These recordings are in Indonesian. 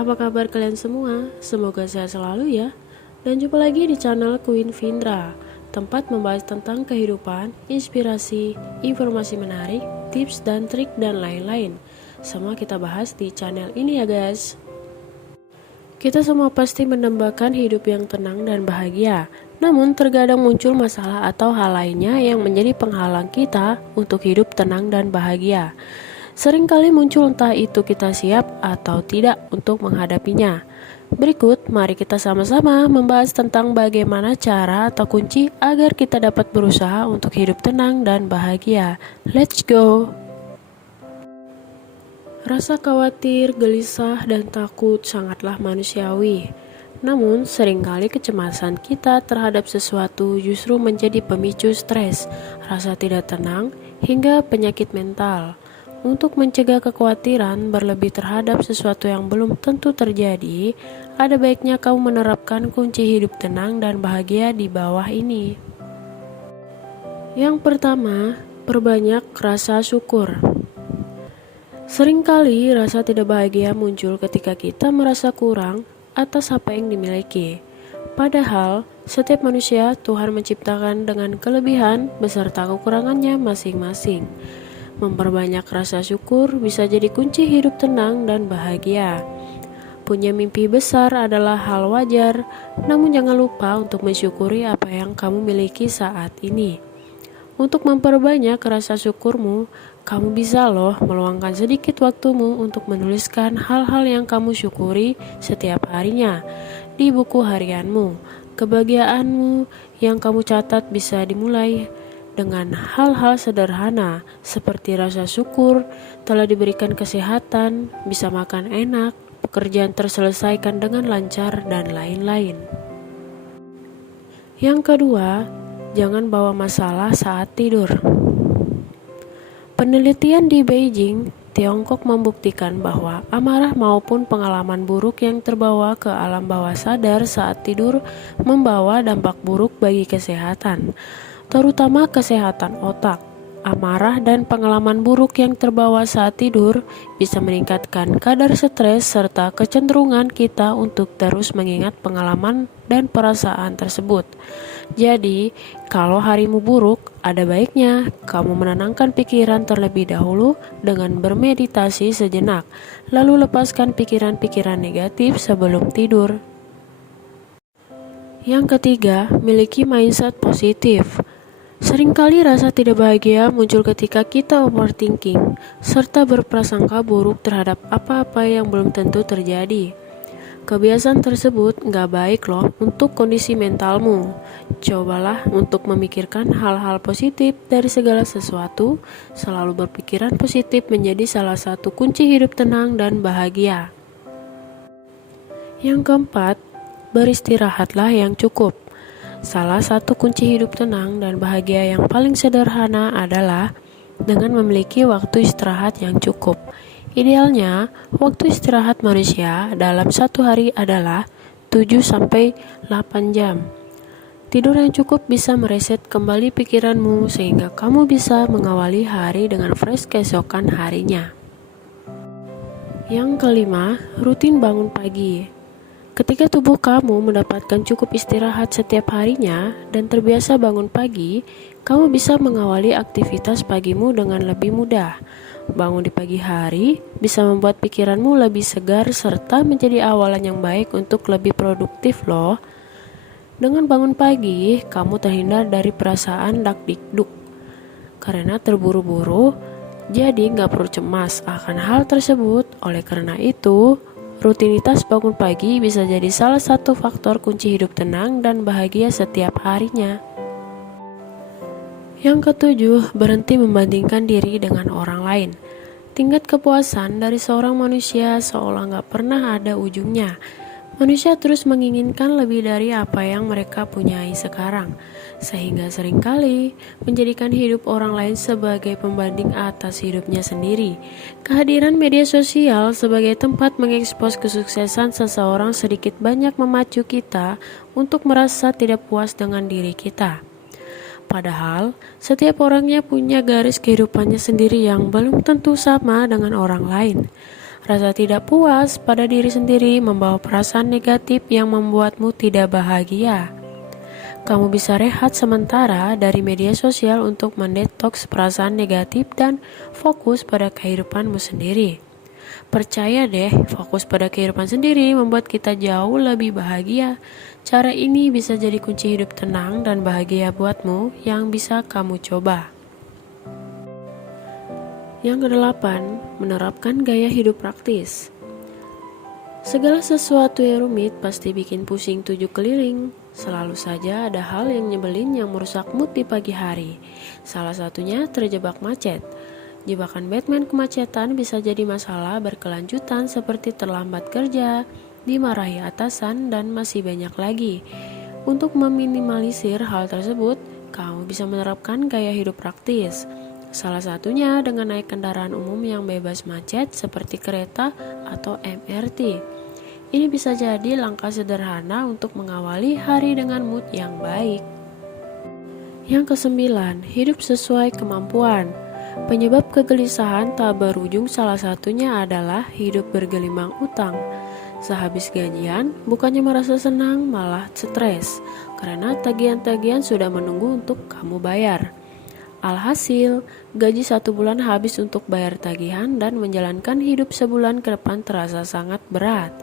apa kabar kalian semua? Semoga sehat selalu ya. Dan jumpa lagi di channel Queen Vindra, tempat membahas tentang kehidupan, inspirasi, informasi menarik, tips dan trik dan lain-lain. Semua kita bahas di channel ini ya guys. Kita semua pasti mendambakan hidup yang tenang dan bahagia. Namun terkadang muncul masalah atau hal lainnya yang menjadi penghalang kita untuk hidup tenang dan bahagia. Seringkali muncul entah itu kita siap atau tidak untuk menghadapinya. Berikut, mari kita sama-sama membahas tentang bagaimana cara atau kunci agar kita dapat berusaha untuk hidup tenang dan bahagia. Let's go! Rasa khawatir, gelisah, dan takut sangatlah manusiawi. Namun, seringkali kecemasan kita terhadap sesuatu justru menjadi pemicu stres, rasa tidak tenang, hingga penyakit mental. Untuk mencegah kekhawatiran berlebih terhadap sesuatu yang belum tentu terjadi, ada baiknya kamu menerapkan kunci hidup tenang dan bahagia di bawah ini. Yang pertama, perbanyak rasa syukur. Seringkali rasa tidak bahagia muncul ketika kita merasa kurang atas apa yang dimiliki. Padahal, setiap manusia Tuhan menciptakan dengan kelebihan beserta kekurangannya masing-masing. Memperbanyak rasa syukur bisa jadi kunci hidup tenang dan bahagia. Punya mimpi besar adalah hal wajar, namun jangan lupa untuk mensyukuri apa yang kamu miliki saat ini. Untuk memperbanyak rasa syukurmu, kamu bisa meluangkan sedikit waktumu untuk menuliskan hal-hal yang kamu syukuri setiap harinya di buku harianmu. Kebahagiaanmu yang kamu catat bisa dimulai dengan hal-hal sederhana seperti rasa syukur telah diberikan kesehatan, bisa makan enak, pekerjaan terselesaikan dengan lancar, dan lain-lain. Yang kedua, jangan bawa masalah saat tidur. Penelitian di Beijing, Tiongkok membuktikan bahwa amarah maupun pengalaman buruk yang terbawa ke alam bawah sadar saat tidur membawa dampak buruk bagi kesehatan, terutama kesehatan otak. Amarah dan pengalaman buruk yang terbawa saat tidur bisa meningkatkan kadar stres serta kecenderungan kita untuk terus mengingat pengalaman dan perasaan tersebut. Jadi, kalau harimu buruk, ada baiknya kamu menenangkan pikiran terlebih dahulu dengan bermeditasi sejenak, lalu lepaskan pikiran-pikiran negatif sebelum tidur. Yang ketiga, miliki mindset positif. Seringkali rasa tidak bahagia muncul ketika kita overthinking, serta berprasangka buruk terhadap apa-apa yang belum tentu terjadi. Kebiasaan tersebut gak baik untuk kondisi mentalmu. Cobalah untuk memikirkan hal-hal positif dari segala sesuatu. Selalu berpikiran positif menjadi salah satu kunci hidup tenang dan bahagia. Yang keempat, beristirahatlah yang cukup. Salah satu kunci hidup tenang dan bahagia yang paling sederhana adalah dengan memiliki waktu istirahat yang cukup. Idealnya, waktu istirahat manusia dalam satu hari adalah 7-8 jam. Tidur yang cukup bisa mereset kembali pikiranmu sehingga kamu bisa mengawali hari dengan fresh keesokan harinya. Yang kelima, rutin bangun pagi. Ketika tubuh kamu mendapatkan cukup istirahat setiap harinya dan terbiasa bangun pagi, kamu bisa mengawali aktivitas pagimu dengan lebih mudah. Bangun di pagi hari bisa membuat pikiranmu lebih segar serta menjadi awalan yang baik untuk lebih produktif Dengan bangun pagi, kamu terhindar dari perasaan dak-dikduk karena terburu-buru, jadi gak perlu cemas akan hal tersebut. Oleh karena itu, rutinitas bangun pagi bisa jadi salah satu faktor kunci hidup tenang dan bahagia setiap harinya. Yang ketujuh, berhenti membandingkan diri dengan orang lain. Tingkat kepuasan dari seorang manusia seolah gak pernah ada ujungnya. Manusia terus menginginkan lebih dari apa yang mereka punyai sekarang, sehingga seringkali menjadikan hidup orang lain sebagai pembanding atas hidupnya sendiri. Kehadiran media sosial sebagai tempat mengekspos kesuksesan seseorang sedikit banyak memacu kita untuk merasa tidak puas dengan diri kita. Padahal, setiap orangnya punya garis kehidupannya sendiri yang belum tentu sama dengan orang lain. Rasa tidak puas pada diri sendiri membawa perasaan negatif yang membuatmu tidak bahagia. Kamu bisa rehat sementara dari media sosial untuk mendetoks perasaan negatif dan fokus pada kehidupanmu sendiri. Percaya deh, fokus pada kehidupan sendiri membuat kita jauh lebih bahagia. Cara ini bisa jadi kunci hidup tenang dan bahagia buatmu yang bisa kamu coba. Yang kedelapan, menerapkan gaya hidup praktis. Segala sesuatu yang rumit pasti bikin pusing 7 keliling. Selalu saja ada hal yang nyebelin yang merusak mood di pagi hari. Salah satunya terjebak macet. Jebakan Batman kemacetan bisa jadi masalah berkelanjutan seperti terlambat kerja, dimarahi atasan, dan masih banyak lagi. Untuk meminimalisir hal tersebut, kamu bisa menerapkan gaya hidup praktis. Salah satunya dengan naik kendaraan umum yang bebas macet seperti kereta atau MRT. Ini bisa jadi langkah sederhana untuk mengawali hari dengan mood yang baik. Yang kesembilan, hidup sesuai kemampuan. Penyebab kegelisahan tak berujung salah satunya adalah hidup bergelimang utang. Sehabis gajian, bukannya merasa senang, malah stres karena tagihan-tagihan sudah menunggu untuk kamu bayar. Alhasil, gaji 1 bulan habis untuk bayar tagihan dan menjalankan hidup sebulan ke depan terasa sangat berat.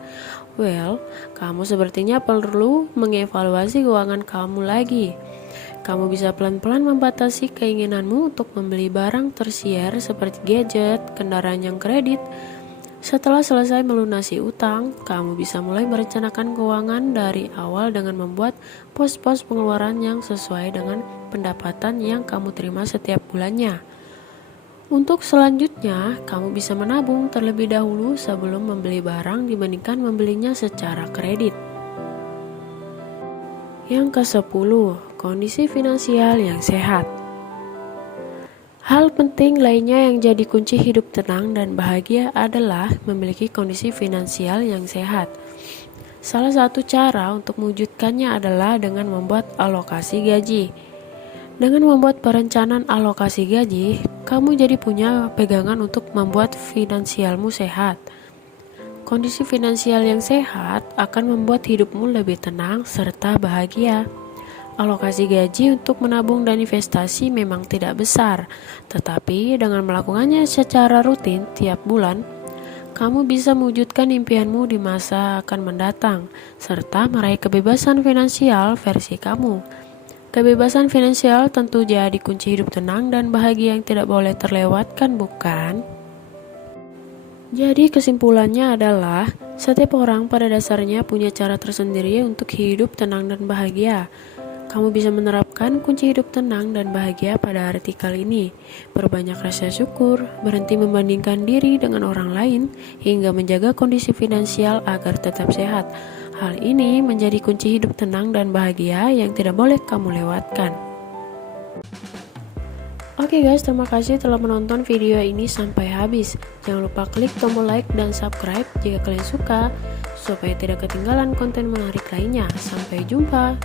Well, kamu sepertinya perlu mengevaluasi keuangan kamu lagi. Kamu bisa pelan-pelan membatasi keinginanmu untuk membeli barang tersier seperti gadget, kendaraan yang kredit. Setelah selesai melunasi utang, kamu bisa mulai merencanakan keuangan dari awal dengan membuat pos-pos pengeluaran yang sesuai dengan pendapatan yang kamu terima setiap bulannya. Untuk selanjutnya, kamu bisa menabung terlebih dahulu sebelum membeli barang dibandingkan membelinya secara kredit. Yang ke-10, kondisi finansial yang sehat. Hal penting lainnya yang jadi kunci hidup tenang dan bahagia adalah memiliki kondisi finansial yang sehat. Salah satu cara untuk mewujudkannya adalah dengan membuat alokasi gaji. Dengan membuat perencanaan alokasi gaji, kamu jadi punya pegangan untuk membuat finansialmu sehat. Kondisi finansial yang sehat akan membuat hidupmu lebih tenang serta bahagia. Alokasi gaji untuk menabung dan investasi memang tidak besar, tetapi dengan melakukannya secara rutin tiap bulan, kamu bisa mewujudkan impianmu di masa akan mendatang, serta meraih kebebasan finansial versi kamu. Kebebasan finansial tentu jadi kunci hidup tenang dan bahagia yang tidak boleh terlewatkan, bukan? Jadi kesimpulannya adalah, setiap orang pada dasarnya punya cara tersendiri untuk hidup tenang dan bahagia. Kamu bisa menerapkan kunci hidup tenang dan bahagia pada artikel ini. Perbanyak rasa syukur, berhenti membandingkan diri dengan orang lain, hingga menjaga kondisi finansial agar tetap sehat. Hal ini menjadi kunci hidup tenang dan bahagia yang tidak boleh kamu lewatkan. Oke guys, terima kasih telah menonton video ini sampai habis. Jangan lupa klik tombol like dan subscribe jika kalian suka, supaya tidak ketinggalan konten menarik lainnya. Sampai jumpa.